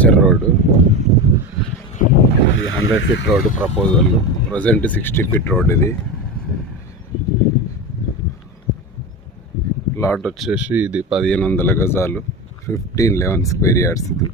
Venture road. ఇది 100 feet road proposal. Present 60 feet road. ఇది plot వచ్చేసి ఇది 1500 గజాలు, 1511 స్క్వేర్ యార్డ్స్. ఇది